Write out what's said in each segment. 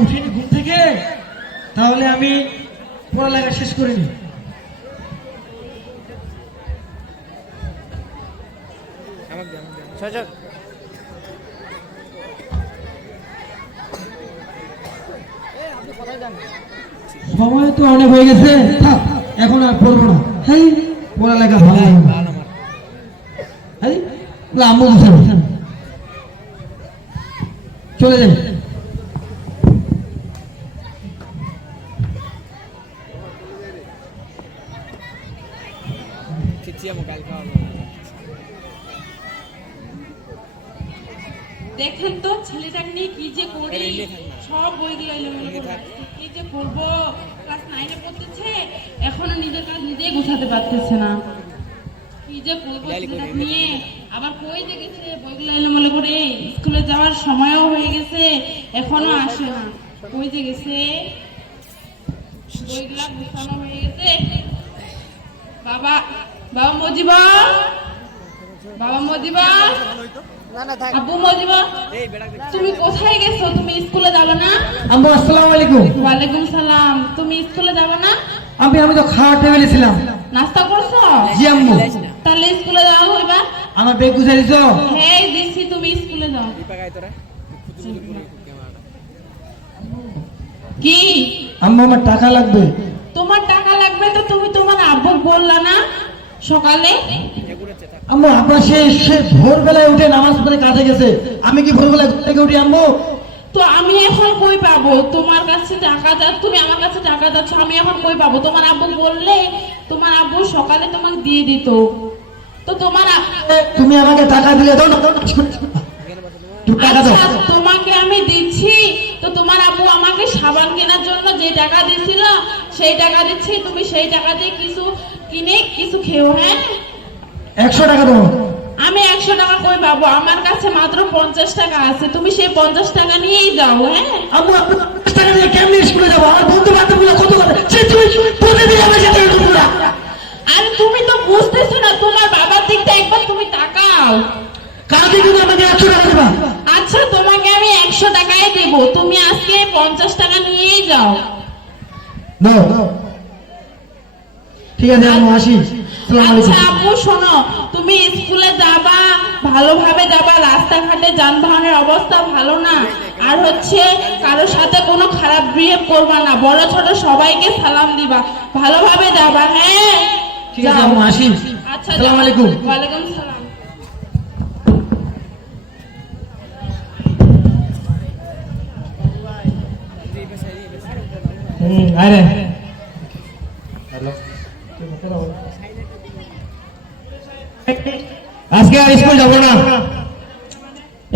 উঠিনি ঘুম থেকে, তাহলে আমি পড়ালেখা শেষ করিনি। সময় তো অনেক হয়ে গেছে, থাক এখন আর পড়বো না। হ্যাঁ, পড়ালেখা ভালো লাগে না। হ্যাঁ, আম্মু চলে যাই। দেখেন তো ছেলেটাকে নিয়ে কি যে করি, সব বইগুলো কি যে করবো। ক্লাস 9-এ পড়তেছে, এখনো নিজের কাজ নিজেই গোছাতে পারতেছে না। কি যে করবো ছেলেটাকে নিয়ে। আবার কই যে গেছে বইগুলো এলোমেলো করে, স্কুলে যাওয়ার সময়ও হয়ে গেছে, এখনো আসে না। কই যে গেছে, বইগুলা গোছানো হয়ে গেছে। বাবা বাবা মজিবা, বাবা মজিবা, আব্বু মজিবা, তুমি কোথায় গেছো? তুমি স্কুলে যাবে না? আম্মু আসসালামু আলাইকুম। ওয়ালাইকুম সালাম। তুমি স্কুলে যাবে না? আমি তো খাওয়ার টেবিলে ছিলাম। নাস্তা করছো? জি আম্মু। তাহলে স্কুলে যাও এবার। আমার ব্যাগ গুছিয়ে দিছো? হ্যাঁ দিচ্ছি, তুমি স্কুলে যাও। কি আম্মু আমার টাকা লাগবে। তোমার টাকা লাগবে তো তুমি তোমার আব্বু বললা না সকালে? আম্মু আপনার সে ভোরবেলায় উঠে নামাজ পড়ে কাজে গেছে, আমি কি ভোরবেলায় ঘুম থেকে উঠি আম্মু? তো আমি এখন কই পাবো? তোমার কাছে টাকা তুমি আমার কাছে টাকা যাচ্ছ, আমি এখন কই পাবো? তোমার আব্বু বললে তোমার আব্বু সকালে তোমাকে দিয়ে দিত। তো তোমার তুমি আমাকে টাকা দিলে দাও না, টাকা দাও। আচ্ছা, তোমাকে আমি দিচ্ছি, তো তোমার আব্বু আমাকে সাবান কেনার জন্য যে টাকা দিয়েছিল সেই টাকা দিচ্ছি, তুমি সেই টাকা দিয়ে কিছু কিনে কিছু খেও। হ্যাঁ 100 টাকা দাও। আমি 100 টাকা কই পাবো? আমার কাছে মাত্র 50 টাকা আছে, তুমি সেই 50 টাকা নিয়েই যাও। হ্যাঁ আম্মু আপনি 50 টাকা দিয়ে কেমনে স্কুলে যাবো? আমার বন্ধু বান্ধবগুলো কত করে সে তুমি প্রতিদিন আমার সাথে এরকম করা। আরে তুমি তো বুঝতেছো না, তোমার বাবার দিকটা একবার তুমি তাকাও। কালকে কিন্তু আমাকে 100 টাকা দেবা। আচ্ছা তোমাকে আমি 100 টাকাই দেবো, তুমি আজকে 50 টাকা নিয়েই যাও। দাও। ঠিক আছে আম্মু, আসি। আচ্ছা আব্বু শোনো, তুমি স্কুলে যাবা, ভালোভাবে যাবা, রাস্তাঘাটে যানবাহনের অবস্থা ভালো না। আর হচ্ছে কারোর সাথে কোনো খারাপ বিহেভ করবা না, বড় ছোট সবাইকে সালাম দিবা, ভালোভাবে যাবা। হ্যাঁ ঠিক আছে আম্মু, আসি। আচ্ছা আসসালামু আলাইকুম। ওয়ালাইকুম সালাম। আরে আজকে আর স্কুল যাবো না,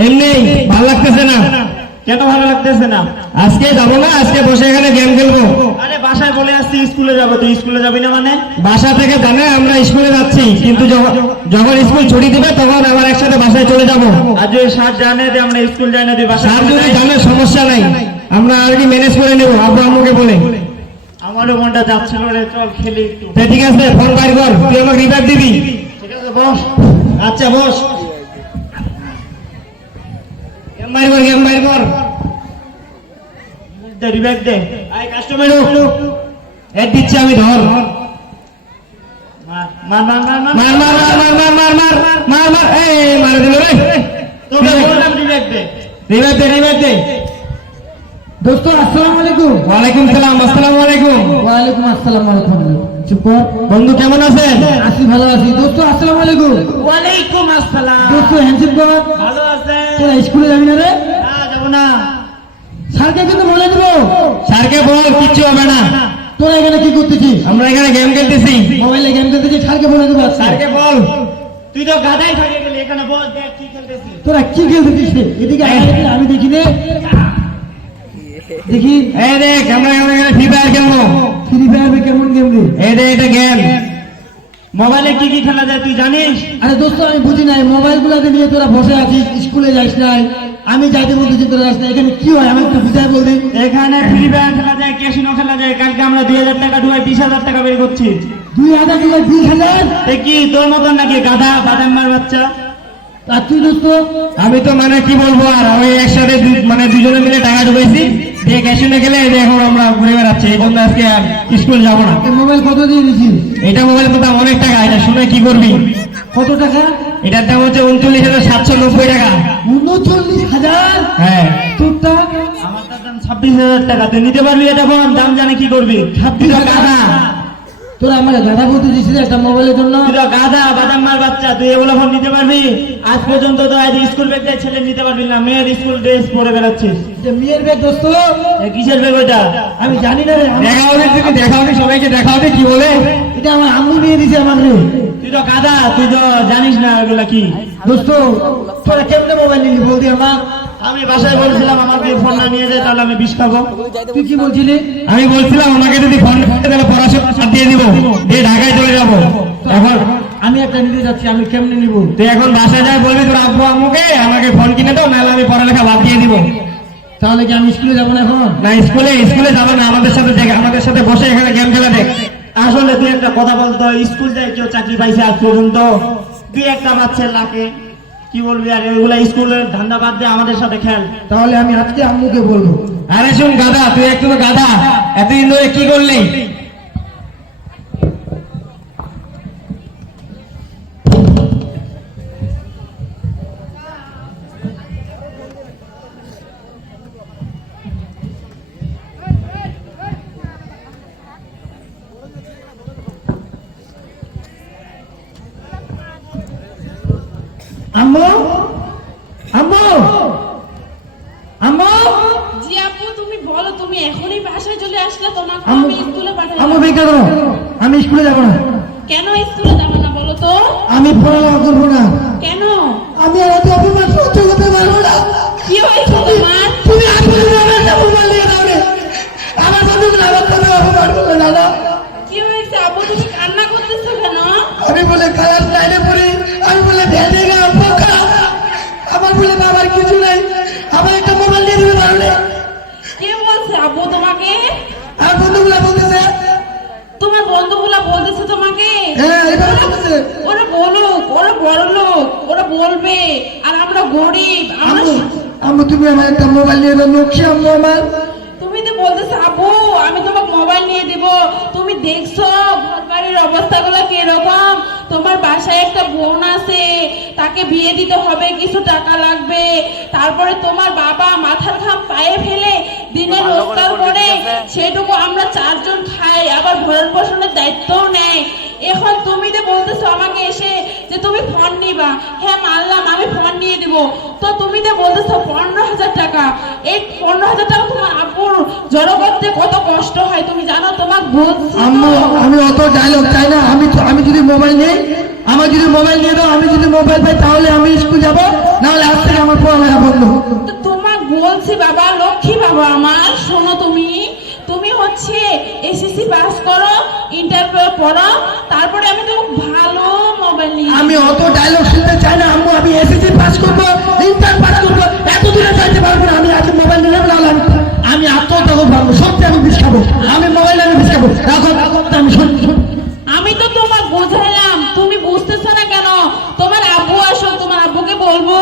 এমনি ভালো লাগতেছে না। কেন ভালো লাগতেছে না? আজকে যাবো না, আজকে বসে এখানে গেম খেলবো। আরে বাসায় বলে আসছি স্কুলে যাবো, তুই স্কুলে যাবি না মানে? বাসা থেকে জানে আমরা স্কুলে যাচ্ছি, কিন্তু যখন স্কুল ছুটি দিবে তখন আবার একসাথে বাসায় চলে যাবো। আর যদি স্যার জানে যে আমরা স্কুল যাই না, তুই বাসা যদি জানে সমস্যা নাই, আমরা আর কি ম্যানেজ করে নেবো আব্বু আম্মুকে বলে। আমারও মনটা যাচ্ছিল রে, চল খেলি একটু। ঠিক আছে ফোন বাইর কর, তুই আমাকে রিভাইভ দিবি। ঠিক আছে বস। আচ্ছা বস। গেম বাইর কর, গেম বাইর কর। রিভাইভ দে। আয় কাস্টমার এড দিচ্ছি আমি, ধর। মার মার মার মার মার মার মার মার মার মার মার মার। এই মার দিল রে, তোকে বললাম রিভাইভ দে, রিভাইভ দে, রিভাইভ দে। দোস্ত আসসালামু আলাইকুম। ওয়ালাইকুম সালাম। আসসালামু আলাইকুম। ওয়ালাইকুম আসসালাম ওয়া রাহমাতুল্লাহ। চুপ কর। বন্ধু কেমন আছেন? আছি, ভালো আছি। দোস্ত আসসালামু আলাইকুম। ওয়ালাইকুম আসসালাম। দোস্ত হ্যান্ডশেক কর। ভালো আছেন? তোরা স্কুলে যাবি না রে? না যাব না। স্যারকে কিন্তু বলে দেবো। স্যারকে বল, কিচ্ছু হবে না। তোরা এখানে কি করতেছিস? আমরা এখানে গেম খেলতেছি, মোবাইলে গেম খেলতেছি। স্যারকে বলে দেবো। স্যারকে বল। তুই তো গাধাই থাকে গেলি, এখানে বল দেখ কি খেলতেছিস। তোরা কি খেলতেছিস? এদিকে আমি দেখি রে, দেখি। এই দেখ আমরা এখানে ফ্রি ফায়ার খেলবো। ফ্রি ফায়ার কেমন গেম রে? এই দেখ এটা গেম। মোবাইলে কি কি খেলা যায় তুই জানিস? আরে দোস্ত আমি বুঝি নাই, মোবাইল গুলাকে নিয়ে তোরা বসে আছিস, স্কুলে যাইস নাই। আমি যাইতে বলতেছি তোরা যাস না, এখানে কি হয় আমি একটু বুঝাই বলবি। এখানে ফ্রি ফায়ার খেলা যায়, ক্যাসিনো খেলা যায়। কালকে আমরা 2000 টাকা ঢুকে 20,000 টাকা বের করছি। 20,000 ঢুকে 20,000? কি তোর মতন নাকি গাধা বাদাম্মার বাচ্চা? আর তুই দোস্ত? আমি তো মানে কি বলবো আর, আমি একসাথে মানে দুজনে মিলে টাকা ঢুকেছি, দিয়ে ক্যাশনে গেলে এই যে এখন আমরা ঘুরে বেড়াচ্ছি, এই জন্য আজকে আর স্কুল যাবো না। মোবাইল কত দিয়ে দিচ্ছি? এটা মোবাইল তো দাম অনেক টাকা, এটা শুনে কি করবি? কত টাকা? এটার দাম হচ্ছে 39,790 টাকা। 39,000? হ্যাঁ। তোরটা? আমারটার দাম 26,000 টাকা। তুই নিতে পারবি এটা? বল, দাম জানে কি করবি? 26,000 টাকা। তোরা আমার গাধা বলতে দিচ্ছিস একটা মোবাইলের জন্য? তুই গাধা, বাদাম মার বাচ্চা, তুই এগুলো ফোন নিতে পারবি? আজ পর্যন্ত তো আজ স্কুল ব্যাগ দেয় ছেলে নিতে পারবি না, মেয়ের স্কুল ড্রেস পরে বেড়াচ্ছিস। মেয়ের ব্যাগ দোস্ত? কিসের ব্যাগ ওইটা? আমি জানি না রে। দেখাও নি, তুমি দেখাও নি, সবাইকে দেখাও নি কি বলে। এটা আমার আম্মু নিয়ে দিছে আমাকে। তুই তো গাধা, তুই তো জানিস না ওগুলা কি। দোস্ত তোরা কেমনে মোবাইল নিলি বলতি আমার? আমি বাসায় বলছিলাম আমাকে ফোন না নিয়ে যায় তাহলে আমি বিষ খাবো। তুই কি বলছিলি? আমি বলছিলাম আমাকে যদি ফোন করতে তাহলে পড়াশোনা দিয়ে দিব, দিয়ে ঢাকায় চলে যাবো। এখন আমি একটা নিতে যাচ্ছি, আমি কেমনে নিব? তুই এখন বাসায় যাই বলবি তোর আব্বু আম্মুকে আমাকে ফোন কিনে দাও, নাহলে আমি পড়ালেখা বাদ দিয়ে দিব। তাহলে কি আমি স্কুলে যাবো না এখন? না, স্কুলে যাবো না, আমাদের সাথে দেখ, আমাদের সাথে বসে এখানে গেম খেলা দেখ। আসলে তুই একটা কথা বলতো, স্কুল যায় কেউ চাকরি পাইছে আজ পর্যন্ত? তুই একটা বাচ্চা লাগে কি বলবি? আর এগুলা স্কুলের ধান্দা বাদ দিয়ে আমাদের সাথে খেল। তাহলে আমি আজকে আম্মুকে বলবো। আরে শুন গাধা, তুই একটু তো গাধা, এতদিন ধরে কি করলি? আম্মু, আম্মু, আম্মু। জি আপু, তুমি বলো, তুমি এখনই বাসায় চলে আসলে, তোমাকে আমি স্কুলে পাঠাবো। আম্মু বেকার করো, আমি স্কুলে যাবো না। কেন স্কুলে যাবে না বলো তো? আমি পড়ালেখা করবো না। কেন? আমি আর এত অপমান সহ্য করতে পারবো না। কি হয়েছে তোমার? তুমি আসলে মোবাইল নিয়ে দাও রে। আমার বন্ধুগুলো আমার সাথে অপমান করবে দাদা। কি হয়েছে আপু, তুমি কান্না করতেছো কেন? আমি বলে ক্লাস 9-এ পড়ি, আমি বলে ভেজে গেলাম পোকা, আমার বলে বাবার কিছু নেই, আমার একটা মোবাইল দিয়ে দিতে পারলে। কে বলছে আপু তোমাকে? আমার বন্ধুগুলা বলতেছে। তোমার বন্ধুগুলা বলতেছে তোমাকে? হ্যাঁ, এভাবে বলতেছে। ওরা বলুক, ওরা বড় লোক, ওরা বলবে, আর আমরা গরিব। আমরা আম্মু তুমি আমার একটা মোবাইল নিয়ে দাও, লক্ষ্মী আম্মু আমার। তুমি তো বলতেছো আপু আমি তোমাকে মোবাইল নিয়ে দিব, তুমি দেখছো ঘর বাড়ির অবস্থাগুলো কিরকম? তোমার বাসায় একটা বোন আছে, তাকে বিয়ে দিতে হবে, কিছু টাকা লাগবে, তারপরে তোমার বাবা মাথার ঘাম পায়ে ফেলে দিনে রোজগার করে, সেটুকু আমরা 4 জন খাই, আবার ভরণ পোষণের দায়িত্বও নেয়। এখন তুমি যে বলতেছো আমাকে এসে যে তুমি ফোন নিবা, হ্যাঁ মানলাম আমি ফোন নিয়ে দিব, তো তুমি যে বলতেছো 15,000 টাকা, এই 15,000 টাকা তোমার আব্বুর জড়ো করতে কত কষ্ট হয় তুমি জানো? তোমার বলছি আম্মু আমি অত ডায়লগ চাই না। আমি যদি মোবাইল নেই, আমার যদি মোবাইল নিয়ে দাও, আমি যদি মোবাইল পাই তাহলে আমি স্কুল যাবো, নাহলে আজ থেকে আমার পড়ালেখা বন্ধ। তো তোমার বলছি বাবা, লক্ষ্মী বাবা আমার, শোনো তুমি হচ্ছে এসএসসি পাস করো, ইন্টার পড়ো, তারপরে আমি তোমাকে ভালো মোবাইল নিয়ে আমি অত ডায়লগ শুনতে চাই না আম্মু। আমি এসএসসি পাস করবো, ইন্টার পাস করবো, এত দূরে যাইতে পারবো না। আমি আগে মোবাইল নিলাম, নাহলে আমি আত্মহত্যা করবো। সত্যি আমি বিষ খাবো, আমি মোবাইল আমি বিষ খাবো। আমি আমি তো তোমার বোঝাইলাম, তুমি বুঝতেছো না কেন? তোমার আব্বু আসো, তোমার আব্বুকে বলবো।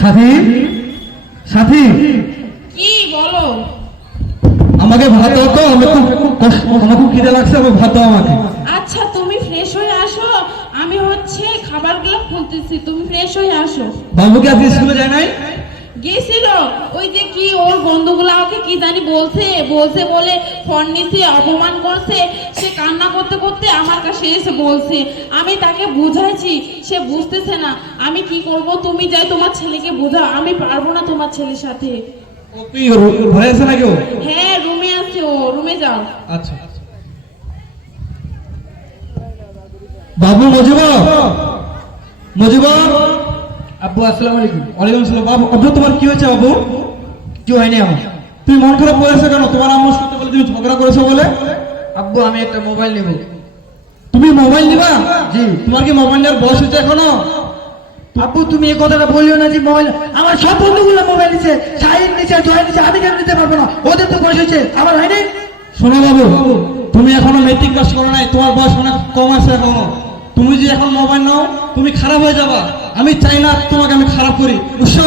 সাথী, সাথী কি বলো? আমাকে ভাত দাও তো, আমি আমার খুব খিদে লাগছে, আমাকে ভাত দাও আমাকে। আচ্ছা তুমি ফ্রেশ হয়ে আসো, আমি হচ্ছে খাবারগুলো খুলতেছি, তুমি ফ্রেশ হয়ে আসো। বাবু কি আজকে স্কুলে যায় নাই? গেছিল, ওই যে কি ওর বন্ধুগুলা ওকে কি জানি বলছে বলে ফোন নিছে, অপমান করছে, সে কান্না করতে করতে আমার কাছে এসে বলছে। আমি তাকে বুঝাইছি, সে বুঝতেছে না, আমি কি করব? তুমি যাই তোমার ছেলেকে বোঝাও, আমি পারবো না তোমার ছেলের সাথে। ও কি ঘরে আছে নাকি? ও হ্যাঁ রুমে আছে, ও রুমে যাও। আচ্ছা। বাবু মজিব আব্বু আসসালামু আলাইকুম। ওয়ালাইকুম আসসালাম। বাবু আব্বু তোমার কি হয়েছে? বাবু কি হয়নি আমার। তুমি মন খারাপ করেছো কেন? তোমার আম্মুর সাথে বলে তুমি ঝগড়া করেছো বলে? আব্বু আমি একটা মোবাইল নেব। তুমি মোবাইল নিবা? জি। তোমার কি মোবাইল নেওয়ার বয়স হয়েছে এখনো? আব্বু তুমি এই কথাটা বলিও না যে মোবাইল, আমার সব বন্ধুগুলো মোবাইল নিচ্ছে, শাহিন নিচ্ছে, জয় নিচ্ছে, আমি কেন নিতে পারবো না? ওদের তো বয়স হয়েছে, আমার হয়নি। শোনো বাবু, তুমি এখনো মেট্রিক পাস করো নাই, তোমার বয়স অনেক কম আছে এখনো। তুমি যে এখন মোবাইল নাও তুমি খারাপ হয়ে যাবা। আমি চাই না তোমাকে আমি খারাপ করি, বুঝছো?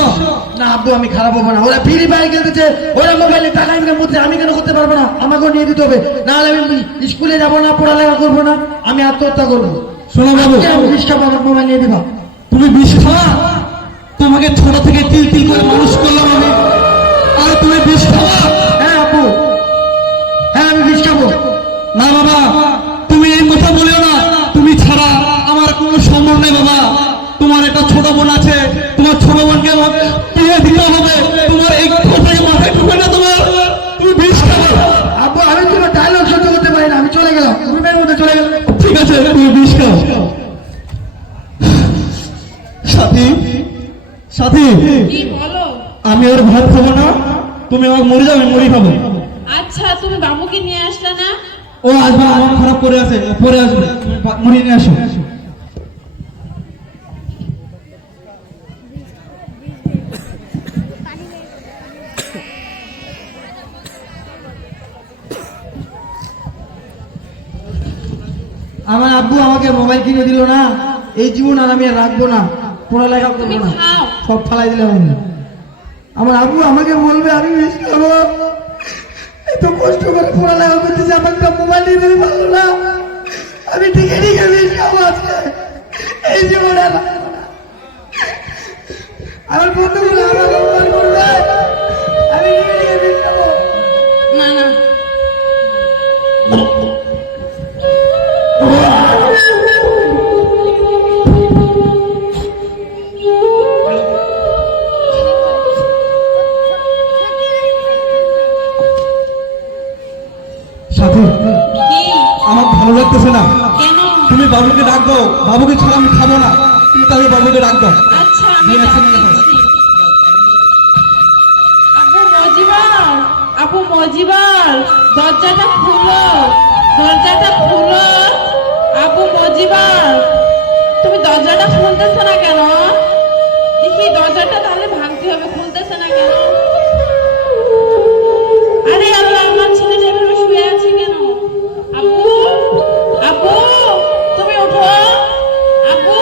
না আব্বু, আমি খারাপ হবো না। ওরা ফ্রি ফায়ার খেলতেছে, ওরা মোবাইলে টাকা ইনকাম করতে, আমি কেন করতে পারবো না? আমাকেও নিয়ে দিতে হবে, নাহলে আমি স্কুলে যাবো না, পড়ালেখা করবো না, আমি আত্মহত্যা করবো। শোনো বাবু, আমি বিশ খাবো, আমার মোবাইল নিয়ে দিবা। তুমি বিষ খাওয়া? তোমাকে ছোট থেকে তিল তিল করে মানুষ করলাম আমি, আর তুমি বিষ খাওয়া? হ্যাঁ আব্বু, হ্যাঁ আমি বিশ খাবো। না বাবা, তুমি এই কথা বলেও না। তুমি ছাড়া আমার কোনো সম্ভব নেই বাবা। তোমার একটা ছোট বোন আছে, তোমার ছোট বোনকে আমার বিয়ে দিতে হবে। তোমার এই কথাকে মাথায় ঢুকে না তোমার? তুমি বিষ খাবে? আব্বু আমি তোমার ডায়লগ সহ্য করতে পারি না, আমি চলে গেলাম, রুমের মধ্যে চলে গেলাম। ঠিক আছে, তুমি বিষ খাও। সাথী, সাথী, কি বলো? আমি ওর ভাত খাবো না, তুমি আমার মরে যাবে, মুড়ি খাবো। আচ্ছা তুমি বাবুকে নিয়ে আসলে না? ও আসবে, আমার খারাপ করে আছে, পরে আসবে, তুমি মুড়ি নিয়ে আসো। আমার আব্বু আমাকে মোবাইল কিনে দিল না, এই জীবন আর আমি আর রাখবো না, পড়ালেখা করবো তুমি না, খাও। সব ফালাই দিলাম আমি। আমার আব্বু আমাকে বলবে আমি বিষ খাবো, এত কষ্ট করে পড়ালেখা করতেছি, আমাকে মোবাইল দিয়ে দিতে পারলো না, আমি ঠিকই ঠিকই বিষ খাবো আজকে, এই জীবন আর রাখবো না। আমার বন্ধুগুলো আমাকে মোবাইল করবে, আমি ঠিকই ঠিকই বিষ খাবো। না না, সাথী, কি? আমার ভালো লাগতেছে না। কেন? তুমি বাবুকে ডাক দাও, বাবুকে ছাড়া আমি খাবো না, তুমি তাহলে বাবুকে ডাক দাও। আচ্ছা আমি নিয়ে আসো, নিয়ে আসো। ডাকতেছি। আবু মজিবার, আবু মজিবার, দরজাটা খুলো, দরজাটা খুলো। আবু মজিবার, তুমি দরজাটা খুলতেছ না কেন? দেখি দরজাটা তাহলে ভাঙতে হবে, খুলতেছে না কেন? আরে আল্লাহ, আমার ছেলেটা এভাবে শুয়ে আছে কেন? আবু, আবু তুমি ওঠো। আবু,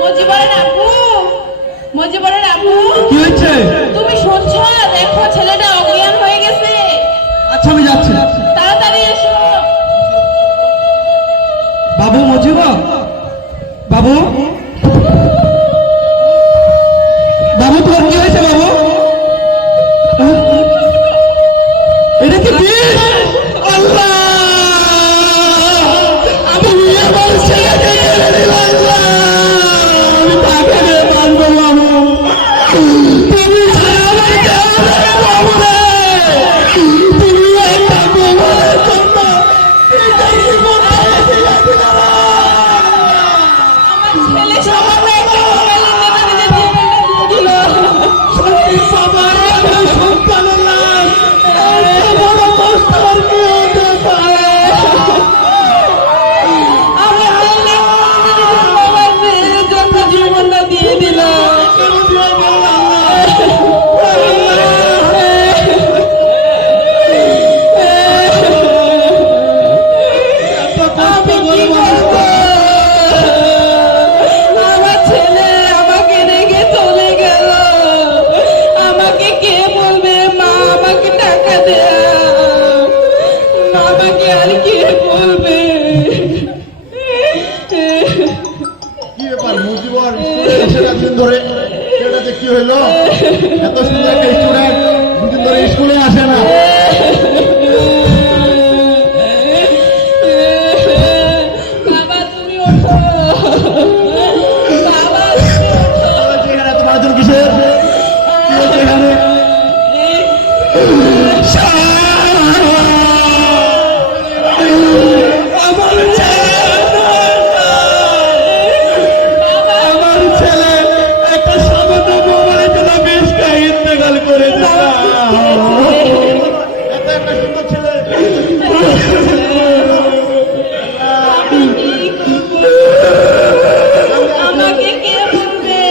মজিবরের আবু, মজিবরের আবু, কি হয়েছে? তুমি শুনছো? দেখো ছেলেটা অজ্ঞান হয়ে গেছে, আচ্ছা আমি যাচ্ছি। তাড়াতাড়ি এসো। বাবু, মজিবা, বাবু, বাবু তোর কি হয়েছে বাবু? এটা কি বিষ? আল্লাহ, আমি আমার ছেলেকে মেরে দিলাম। আল্লাহ, আমি তাকে নিয়ে বাঁচবো বাবু। তুমি ছাড়া আমার কেউ নেই বাবু রে। তুমি একটা মোবাইলের জন্য এটা জীবনটা দিয়ে দিলা। আমার ছেলে সবাই একটা মোবাইল নিজে দিয়ে দিল। সত্যি বাবা, আমি সন্তান হলাম। এত বড় কষ্ট আর কি হতে পারে? আমি আল্লাহ মোবাইল দিয়ে জন্য জীবনটা দিয়ে দিল। কেন দিয়ে গেল আল্লাহ? এত কষ্ট করে মানুষ আমার ছেলে আমাকে রেখে চলে গেল। আমাকে কে বলবে মা আমাকে টাকা দেয়া? আমাকে আর কে বলবে? কি ব্যাপার মুজিবর স্কুলে এসে এতদিন ধরে ছেলেটাতে কি হইলো? এত সুন্দর একটা স্টুডেন্ট দুদিন ধরে স্কুলে আসে না। বাবা তুমি ওঠো, বাবা তুমি ওঠো। এখানে এত মানুষজন কিসের? কি হচ্ছে এখানে? আমার ছেলে একটা সামান্য মোবাইলের জন্য বেশ খাই ইন্তেকাল করে এত একটা সুন্দর ছেলে আমাকে কে বলবে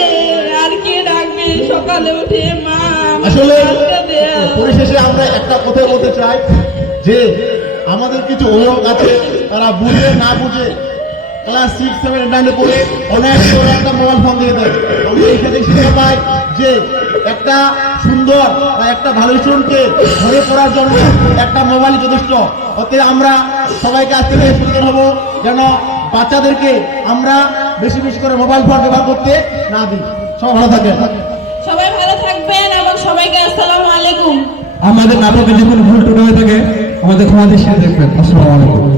আর কে ডাকবে সকালে উঠে মা আমাকে আসলে টাকা দেয়া? পরিশেষে আমরা একটা কথা বলতে চাই যে আমাদের কিছু অভিভাবক আছে, তারা বুঝে না বুঝে ক্লাস 6, 7, 9 পড়ে অনেক বড় একটা মোবাইল ফোন দিয়ে দেয়। আমরা এখানে শিক্ষা পাই যে একটা সুন্দর বা একটা ভালো স্টুডেন্টকে ঘরে পড়ার জন্য একটা মোবাইল যথেষ্ট। অতএব আমরা সবাইকে আজ থেকে সচেতন হব যেন বাচ্চাদেরকে আমরা বেশি বেশি করে মোবাইল ফোন ব্যবহার করতে না দিই। সবাই ভালো থাকেন। সবাই ভালো থাকবেন এবং সবাইকে আসসালামু আলাইকুম। আমাদের নাটকে যে কোনো ভুল টুটে হয়ে থাকে আমাদের ক্ষমা দৃষ্টিতে দেখবেন। আসসালামু আলাইকুম।